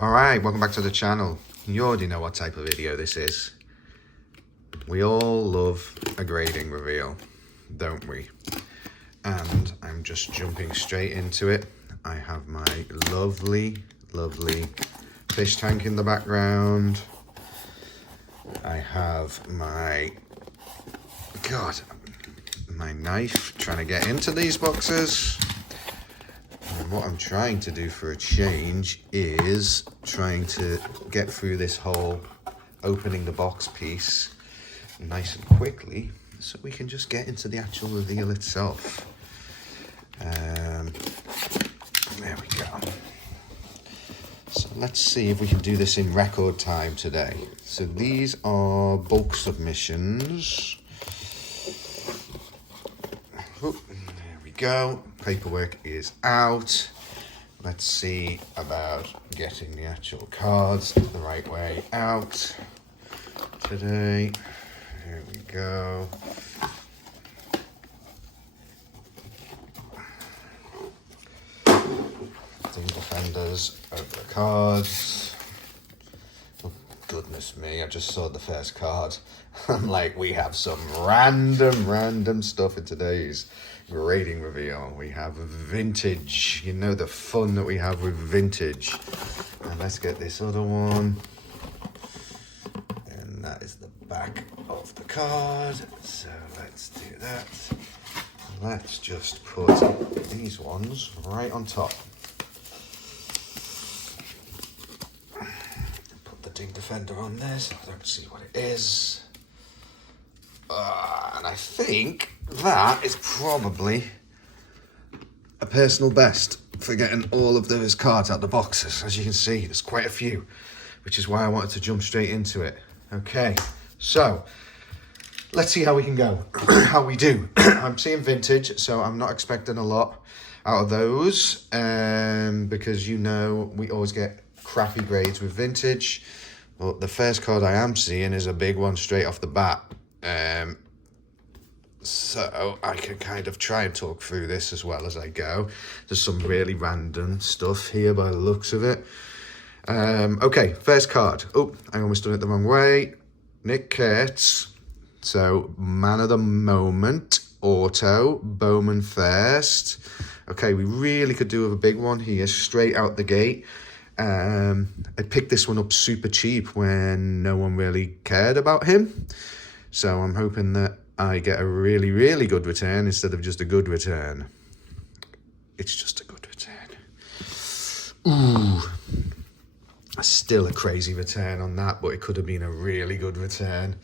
Alright, welcome back to the channel. You already know what type of video this is. We all love a grading reveal, don't we? And I'm just jumping straight into it. I have my lovely fish tank in the background. I have my knife trying to get into these boxes. And what I'm trying to do for a change is trying to get through this whole opening the box piece nice and quickly so we can just get into the actual reveal itself. There we go. So let's see if we can do this in record time today. So these are bulk submissions. There we go. Paperwork is out. Let's see about getting the actual cards the right way out today. Here we go. Team defenders over the cards. Oh, goodness me, I just saw the first card. I'm like, we have some random stuff in today's grading reveal. We have vintage. You know the fun that we have with vintage. And let's get this other one. And that is the back of the card. So let's do that. Let's just put these ones right on top. Put the Ding Defender on there so I don't see what it is. And I think that is probably a personal best for getting all of those cards out of the boxes. As you can see, there's quite a few, which is why I wanted to jump straight into it. Okay, so let's see how we can go, how we do. I'm seeing vintage, so I'm not expecting a lot out of those, because you know we always get crappy grades with vintage. But the first card I am seeing is a big one straight off the bat. So I can kind of try and talk through this as well as I go. There's some really random stuff here by the looks of it. Okay, first card. Oh, I almost done it the wrong way. Nick Kurtz. So, man of the moment, auto, Bowman first. Okay, we really could do with a big one here, straight out the gate. I picked this one up super cheap when no one really cared about him. So I'm hoping that I get a really good return instead of just a good return. It's just a good return. Ooh. Still a crazy return on that, but it could have been a really good return.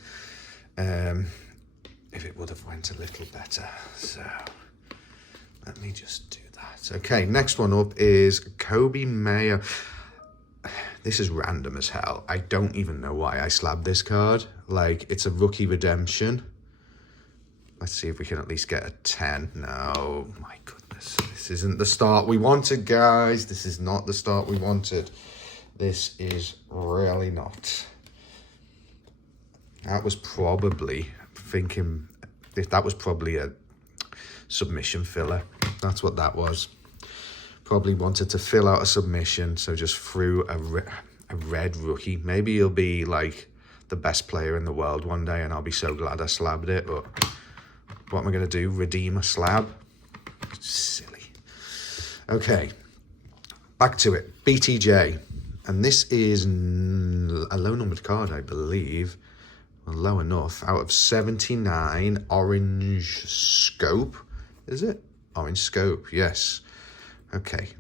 If it would have went a little better. So let me just do that. Okay, next one up is Kobe Mayo. This is random as hell. I don't even know why I slabbed this card. Like, it's a rookie redemption. Let's see if we can at least get a 10. No, my goodness. This isn't the start we wanted, guys. This is not the start we wanted. This is really not. That was probably a submission filler. That's what that was. Probably wanted to fill out a submission, so just threw a red rookie. Maybe he'll be like the best player in the world one day, and I'll be so glad I slabbed it. But what am I going to do? Redeem a slab? Silly. Okay, back to it. BTJ. And this is a low-numbered card, I believe. Well, low enough. Out of 79, orange scope. Is it? Orange scope, yes. Okay,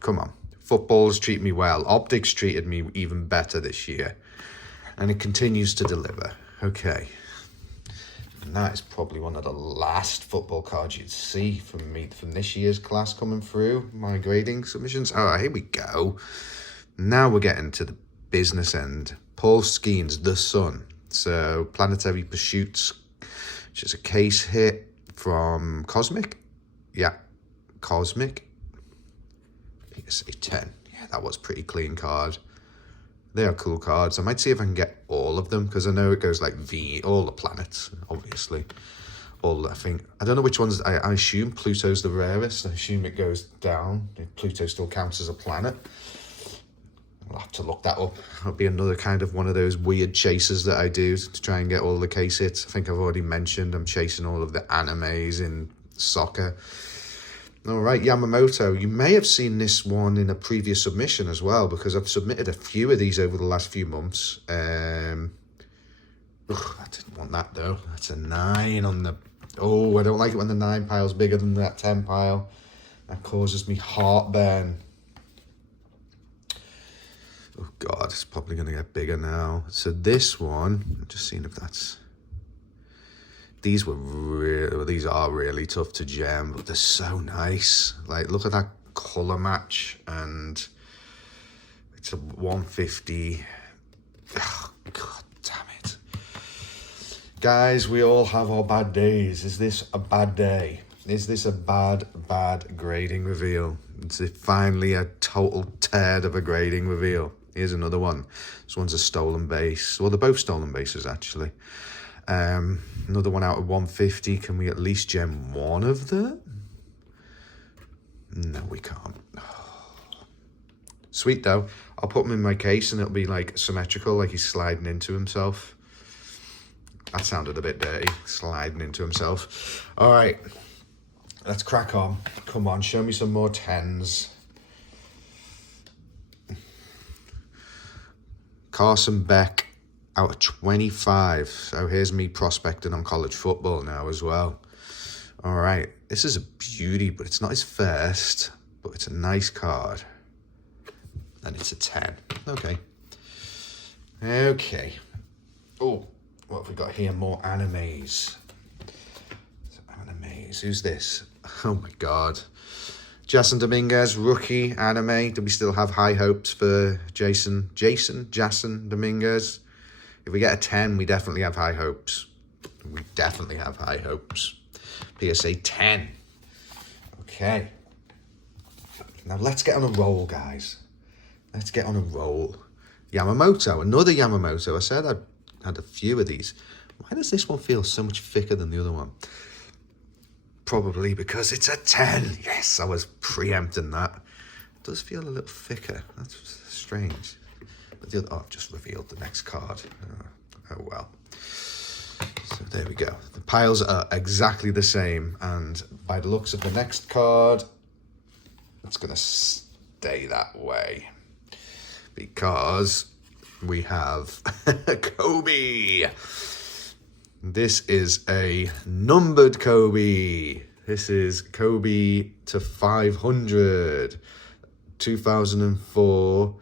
come on. Football's treated me well. Optics treated me even better this year. And it continues to deliver. Okay. And that is probably one of the last football cards you'd see from me from this year's class coming through. My grading submissions. Oh, here we go. Now we're getting to the business end. Paul Skeens, The Sun. So, Planetary Pursuits, which is a case hit from Cosmic. Yeah, Cosmic. PSA 10. Yeah, that was pretty clean card. They are cool cards. I might see if I can get all of them, because I know it goes like all the planets, obviously. I don't know which ones. I assume Pluto's the rarest. I assume it goes down. Pluto still counts as a planet. I'll have to look that up. It'll be another kind of one of those weird chases that I do to try and get all the case hits. I think I've already mentioned I'm chasing all of the animes in soccer. All right, Yamamoto, you may have seen this one in a previous submission as well, because I've submitted a few of these over the last few months. I didn't want that though. That's a 9 on the... Oh, I don't like it when the 9 pile's bigger than that 10 pile. That causes me heartburn. Oh God, it's probably going to get bigger now. So this one, I'm just seeing if that's... These are really tough to gem, but they're so nice. Like, look at that color match, and it's a 150. Oh, God damn it. Guys, we all have our bad days. Is this a bad day? Is this a bad grading reveal? Is it finally a total turd of a grading reveal? Here's another one. This one's a stolen base. Well, they're both stolen bases, actually. Another one out of 150. Can we at least gem one of them? No, we can't. Sweet, though. I'll put him in my case, and it'll be, like, symmetrical, like he's sliding into himself. That sounded a bit dirty, sliding into himself. All right. Let's crack on. Come on, show me some more 10s. Carson Beck out of 25. So here's me prospecting on college football now as well. All right. This is a beauty, but it's not his first, but it's a nice card. And it's a 10. Okay. Okay. Oh, what have we got here? More animes. Animes. Who's this? Oh my God. Jason Dominguez, rookie anime. Do we still have high hopes for Jason Dominguez? If we get a 10, we definitely have high hopes. We definitely have high hopes. PSA 10. Okay. Now let's get on a roll, guys. Let's get on a roll. Yamamoto, another Yamamoto. I said I had a few of these. Why does this one feel so much thicker than the other one? Probably because it's a 10. Yes, I was preempting that. It does feel a little thicker. That's strange. But the other, I've just revealed the next card. Oh well. So there we go. The piles are exactly the same. And by the looks of the next card, it's going to stay that way. Because we have Kobe. This is a numbered Kobe. This is Kobe to 500. 2004.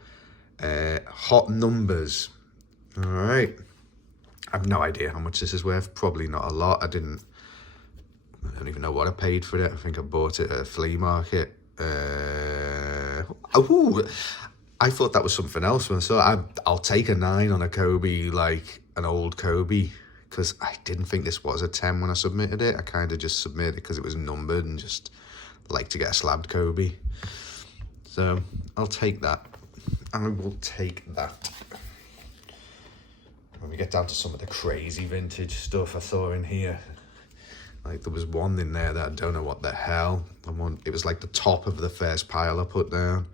Hot numbers. All right. I have no idea how much this is worth. Probably not a lot. I don't even know what I paid for it. I think I bought it at a flea market. I thought that was something else when I saw it. I'll take a 9 on a Kobe, like an old Kobe. Because I didn't think this was a 10 when I submitted it. I kind of just submitted it because it was numbered and just like to get a slabbed Kobe. So I'll take that. I will take that. When we get down to some of the crazy vintage stuff I saw in here. Like there was one in there that I don't know what the hell. It was like the top of the first pile I put down.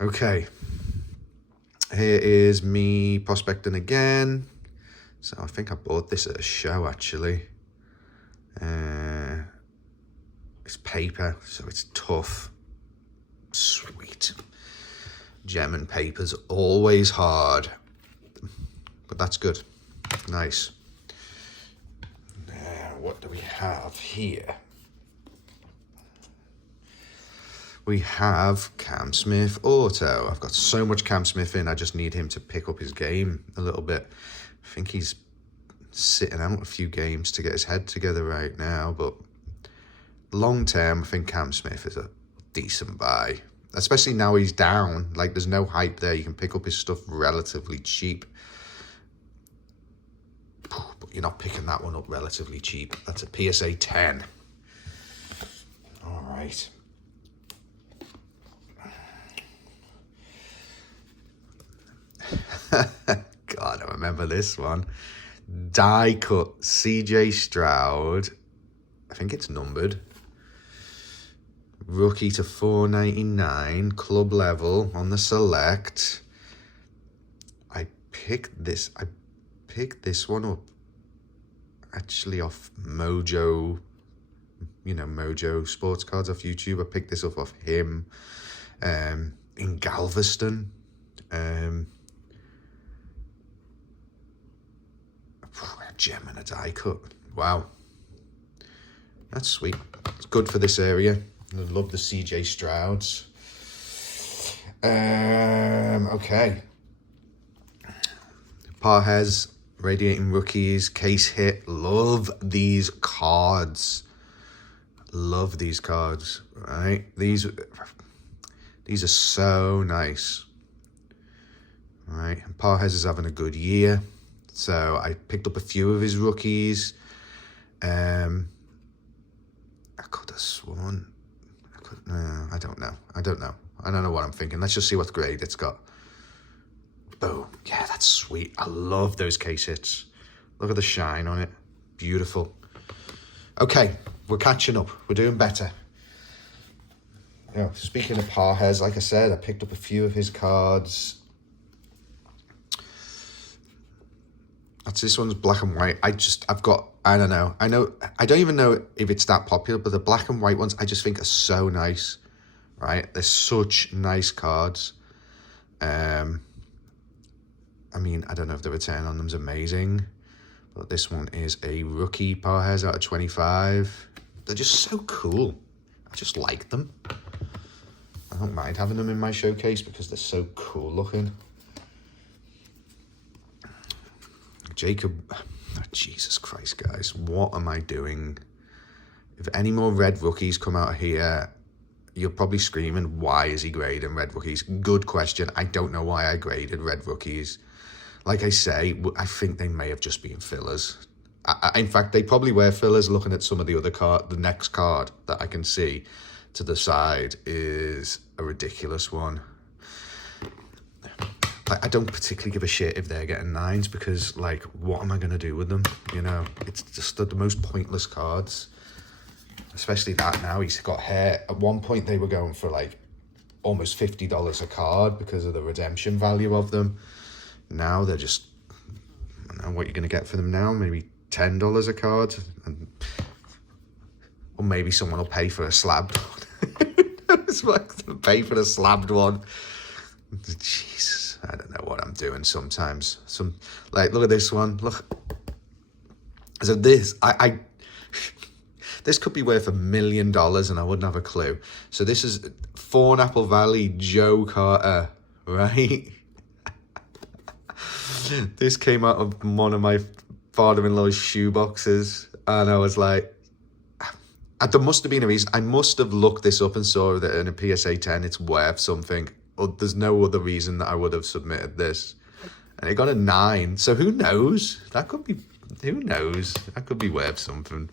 Okay. Here is me prospecting again. So I think I bought this at a show, actually. It's paper, so it's tough. Sweet. Gem and paper's always hard. But that's good. Nice. Now, what do we have here? We have Cam Smith Auto. I've got so much Cam Smith in, I just need him to pick up his game a little bit. I think he's sitting out a few games to get his head together right now, but long term, I think Cam Smith is a decent buy, especially now he's down. Like, there's no hype there. You can pick up his stuff relatively cheap, but you're not picking that one up relatively cheap. That's a PSA 10. All right. God, I remember this one. Die cut CJ Stroud. I think it's numbered. Rookie to 499. Club level on the select. picked this one up actually off Mojo, Mojo Sports Cards off YouTube. I picked this up off him in Galveston. A gem and a die cut. Wow. That's sweet. It's good for this area. I love the CJ Strouds. Okay. Parhez, Radiating Rookies, Case Hit. Love these cards. Love these cards, right? These are so nice. Right, and Parhez is having a good year. So I picked up a few of his rookies. I could have sworn. I don't know. I don't know what I'm thinking. Let's just see what grade it's got. Boom. Yeah, that's sweet. I love those case hits. Look at the shine on it. Beautiful. Okay, we're catching up. We're doing better. Speaking of Parhez, like I said, I picked up a few of his cards. This one's black and white. I don't know. I don't even know if it's that popular, but the black and white ones I just think are so nice, right? They're such nice cards. I mean, I don't know if the return on them's amazing, but this one is a rookie Parhez out of 25. They're just so cool. I just like them. I don't mind having them in my showcase because they're so cool looking. Jacob, Jesus Christ, guys, what am I doing? If any more red rookies come out of here, you're probably screaming, why is he grading red rookies? Good question. I don't know why I graded red rookies. Like I say, I think they may have just been fillers. In fact, they probably were fillers. Looking at some of the other the next card that I can see to the side is a ridiculous one. I don't particularly give a shit if they're getting 9s because, like, what am I going to do with them? It's just the most pointless cards. Especially that now. He's got hair. At one point, they were going for, like, almost $50 a card because of the redemption value of them. Now they're just, I don't know what you're going to get for them now. Maybe $10 a card. Or maybe someone will pay for a slabbed one. Pay for the slabbed one. Jesus. I don't know what I'm doing sometimes. Look at this one. Look. So this, this could be worth $1 million and I wouldn't have a clue. So this is Thornapple Valley Joe Carter, right? This came out of one of my father-in-law's shoe boxes. And I was like, there must have been a reason. I must have looked this up and saw that in a PSA 10, it's worth something. There's no other reason that I would have submitted this. And it got a 9. So who knows? Who knows? That could be worth something.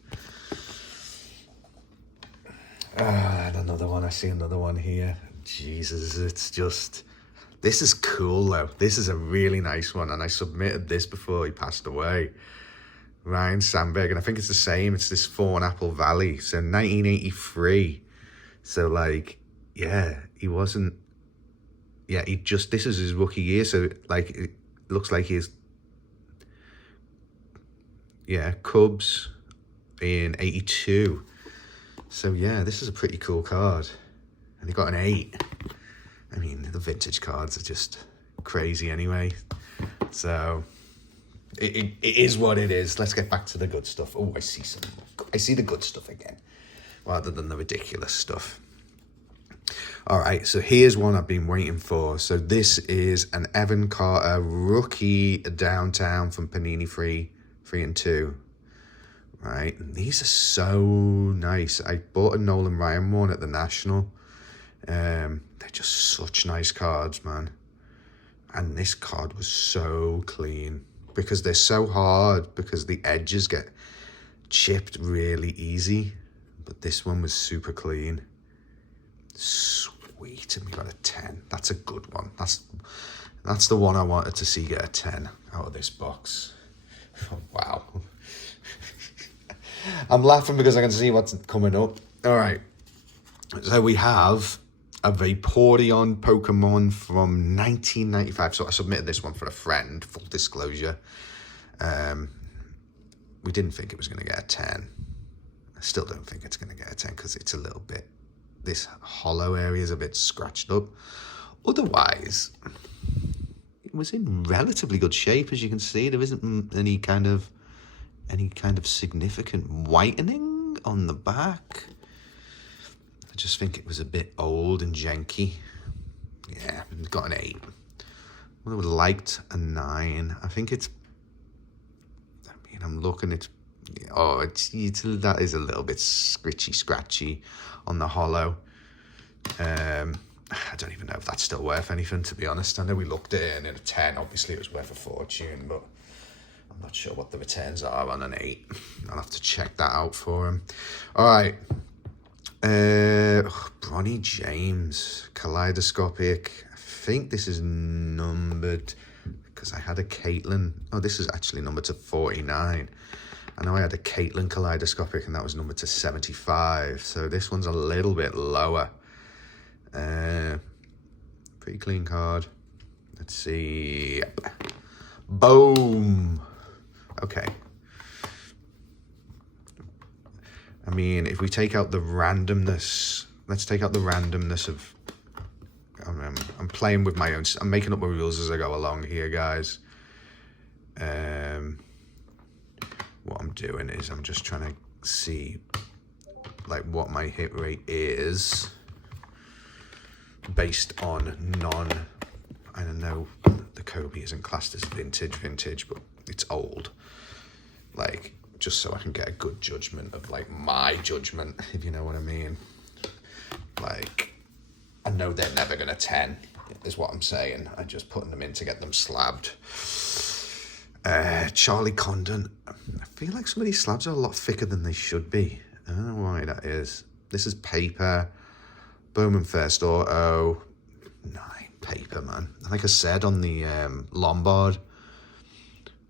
And another one. I see another one here. Jesus, it's just... This is cool, though. This is a really nice one. And I submitted this before he passed away. Ryan Sandberg. And I think it's the same. It's this Thornapple Valley. So 1983. So, like, yeah, he wasn't... Yeah, this is his rookie year, so, like, it looks like he's, Cubs in 82. So, yeah, this is a pretty cool card. And he got an 8. I mean, the vintage cards are just crazy anyway. So, it is what it is. Let's get back to the good stuff. Oh, I see the good stuff again, rather than the ridiculous stuff. All right, so here's one I've been waiting for. So this is an Evan Carter rookie downtown from Panini 3 and 2. Right, and these are so nice. I bought a Nolan Ryan one at the National. They're just such nice cards, man. And this card was so clean because they're so hard because the edges get chipped really easy. But this one was super clean. Sweet, and we got a 10. That's a good one. That's the one I wanted to see get a 10 out of this box. Oh, wow. I'm laughing because I can see what's coming up. All right. So we have a Vaporeon Pokemon from 1995. So I submitted this one for a friend, full disclosure. We didn't think it was going to get a 10. I still don't think it's going to get a 10 because it's a little bit, this hollow area is a bit scratched up. Otherwise, it was in relatively good shape. As you can see, there isn't any kind of significant whitening on the back. I just think it was a bit old and janky. Yeah, got an 8. I would have liked a 9. I think it's, I mean, I'm looking, it's that is a little bit scratchy on the hollow. I don't even know if that's still worth anything, to be honest. I know we looked at it, and at a 10, obviously it was worth a fortune, but I'm not sure what the returns are on an 8. I'll have to check that out for him. All right. Bronny James, kaleidoscopic. I think this is numbered because I had a Caitlin. Oh, this is actually numbered to 49. I know I had a Caitlin kaleidoscopic, and that was numbered to 75. So this one's a little bit lower. Pretty clean card. Let's see. Boom. Okay. I mean, if we take out the randomness, let's take out the randomness of, I'm playing with my own, I'm making up my rules as I go along here, guys. What I'm doing is I'm just trying to see, like, what my hit rate is based on I don't know, the Kobe isn't classed as vintage, but it's old. Like, just so I can get a good judgment of, like, my judgment, if you know what I mean. Like, I know they're never going to 10, is what I'm saying. I'm just putting them in to get them slabbed. Charlie Condon. I feel like some of these slabs are a lot thicker than they should be. I don't know why that is. This is paper. Bowman First Auto. 9 paper, man. Like I said on the Lombard,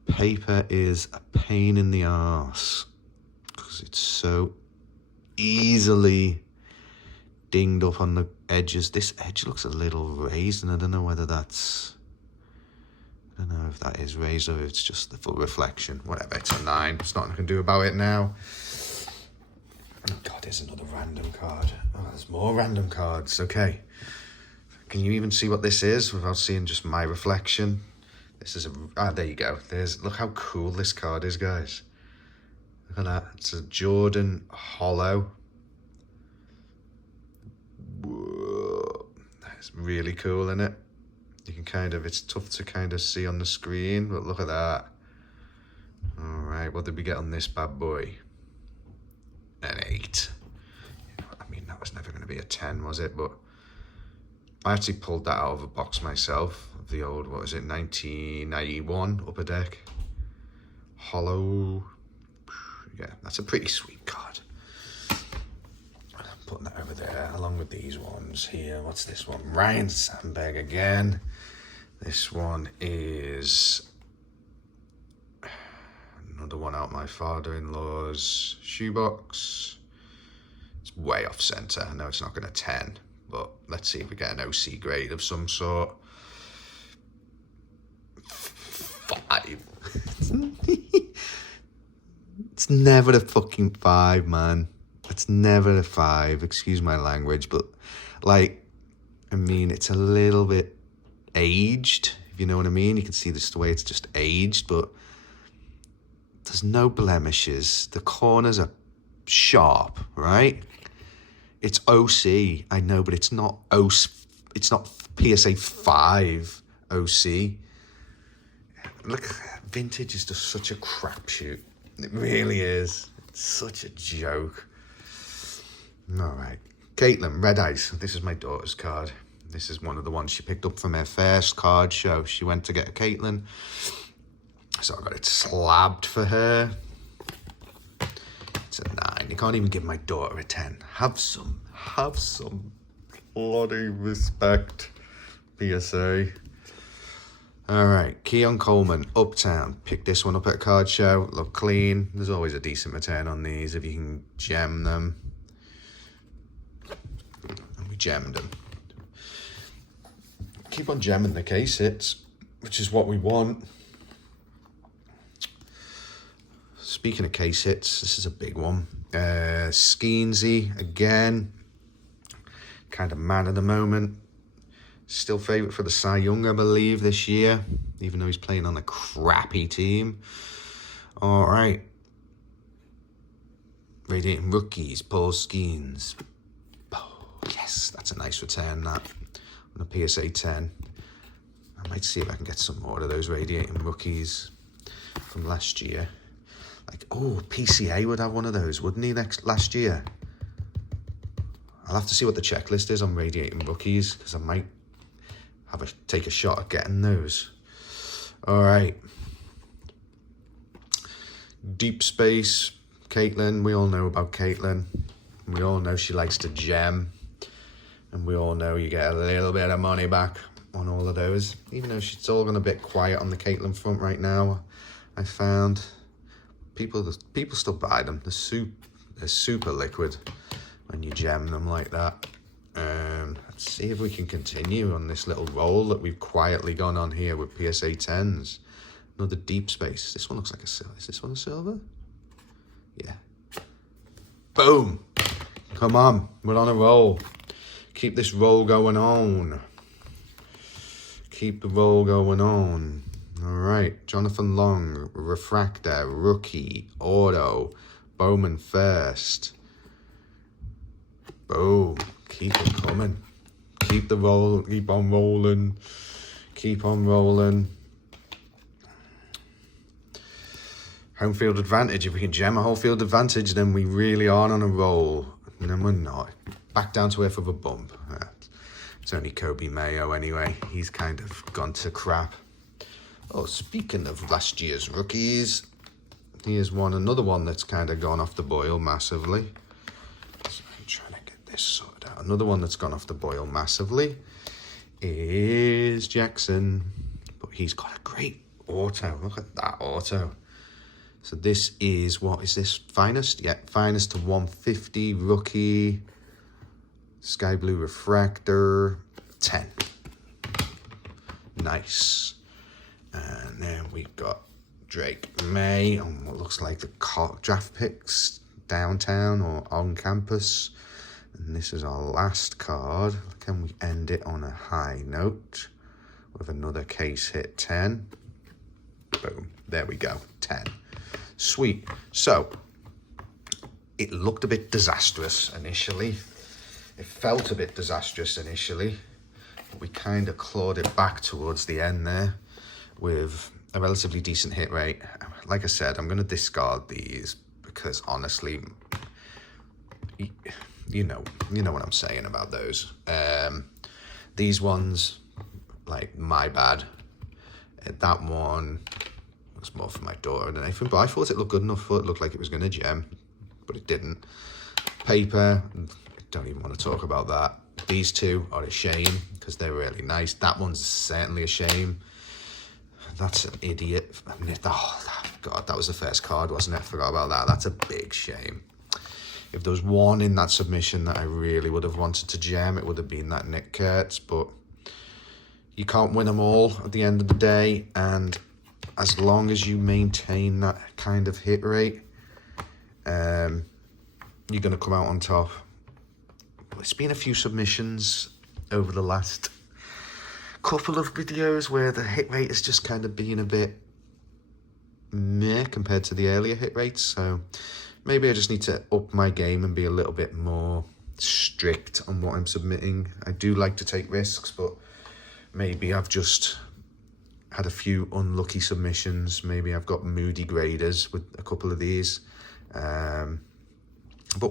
paper is a pain in the arse because it's so easily dinged up on the edges. This edge looks a little raised, and I don't know whether that's, I don't know if that is raised or if it's just the full reflection. Whatever, it's a 9. There's nothing I can do about it now. Oh God, there's another random card. Oh, there's more random cards. Okay. Can you even see what this is without seeing just my reflection? This is there you go. Look how cool this card is, guys. Look at that. It's a Jordan Hollow. Whoa. That's really cool, isn't it? You can it's tough to kind of see on the screen, but look at that. All right, what did we get on this bad boy? An 8. I mean, that was never going to be a 10, was it? But I actually pulled that out of a box myself. The old, what was it, 1991 Upper Deck. Hollow. Yeah, that's a pretty sweet card. I'm putting that over there, along with these ones here. What's this one? Ryan Sandberg again. This one is another one out my father-in-law's shoebox. It's way off center. I know it's not going to 10, but let's see if we get an OC grade of some sort. 5. It's never a fucking 5, man. It's never a 5. Excuse my language, but, like, I mean, it's a little bit aged, if you know what I mean. You can see this the way it's just aged, but there's no blemishes. The corners are sharp, right? It's OC, I know, but it's not it's not PSA 5 OC. Look, vintage is just such a crapshoot. It really is. It's such a joke. All right. Caitlin, Red Ice. This is my daughter's card. This is one of the ones she picked up from her first card show. She went to get a Caitlin. So I got it slabbed for her. It's a 9. You can't even give my daughter a 10. Have some bloody respect, PSA. All right, Keon Coleman, Uptown. Picked this one up at a card show. Look clean. There's always a decent return on these if you can gem them. And we gemmed them. keep on gemming the case hits, which is what we want. Speaking of case hits, this is a big one. Skeensy, again, kind of man at the moment. Still favourite for the Cy Young, I believe, this year, even though he's playing on a crappy team. All right. Radiating Rookies, Paul Skeens. Oh, yes, that's a nice return, that. On a PSA 10. I might see if I can get some more of those Radiating Rookies from last year. Like, oh, PCA would have one of those, wouldn't he, last year? I'll have to see what the checklist is on Radiating Rookies, because I might take a shot at getting those. All right. Deep Space, Caitlin. We all know about Caitlin. We all know she likes to gem. And we all know you get a little bit of money back on all of those. Even though it's all gone a bit quiet on the Caitlin front right now, I found people still buy them. They're super liquid when you gem them like that. Let's see if we can continue on this little roll that we've quietly gone on here with PSA 10s. Another Deep Space. This one looks like a silver. Is this one a silver? Yeah. Boom. Come on. We're on a roll. Keep this roll going on. Keep the roll going on. All right. Jonathan Long, Refractor, Rookie, Auto, Bowman first. Boom. Keep it coming. Keep the roll. Keep on rolling. Keep on rolling. Home field advantage. If we can gem a whole field advantage, then we really are on a roll. And then we're not. Back down to earth with a bump. It's only Kobe Mayo anyway. He's kind of gone to crap. Oh, speaking of last year's rookies, here's another one that's kind of gone off the boil massively. So I'm trying to get this sorted out. Another one that's gone off the boil massively is Jackson. But he's got a great auto. Look at that auto. So this is, what is this? Finest? Yeah, Finest to 150, Rookie, Sky Blue Refractor, 10. Nice. And then we've got Drake May on what looks like the draft picks, downtown or on campus. And this is our last card. Can we end it on a high note with another case hit 10? Boom. There we go. 10. Sweet. So, it looked a bit disastrous initially. It felt a bit disastrous initially. But we kind of clawed it back towards the end there with a relatively decent hit rate. Like I said, I'm going to discard these because honestly, you know what I'm saying about those. These ones, like, my bad. That one was more for my daughter than anything, but I thought it looked good enough. I thought it looked like it was going to gem, but it didn't. Paper, don't even want to talk about that. These two are a shame because they're really nice. That one's certainly a shame. That's an idiot. Oh, God, that was the first card, wasn't it? I forgot about that. That's a big shame. If there was one in that submission that I really would have wanted to gem, it would have been that Nick Kurtz, but you can't win them all at the end of the day, and as long as you maintain that kind of hit rate, you're going to come out on top. It's been a few submissions over the last couple of videos where the hit rate has just kind of been a bit meh compared to the earlier hit rates, so maybe I just need to up my game and be a little bit more strict on what I'm submitting. I do like to take risks, but maybe I've just had a few unlucky submissions. Maybe I've got moody graders with a couple of these. But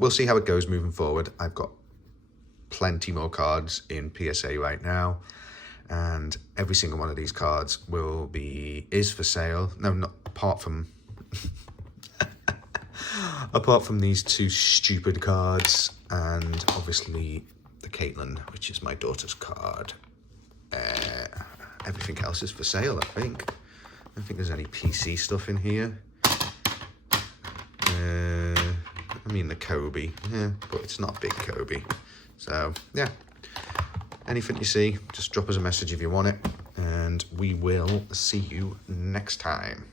we'll see how it goes moving forward. I've got plenty more cards in PSA right now, and every single one of these cards is for sale. No, not apart from apart from these two stupid cards, and obviously the Caitlin, which is my daughter's card. Everything else is for sale, I think. I don't think there's any PC stuff in here. I mean the Kobe, yeah, but it's not a big Kobe. So, yeah. anything you see, just drop us a message if you want it, and we will see you next time.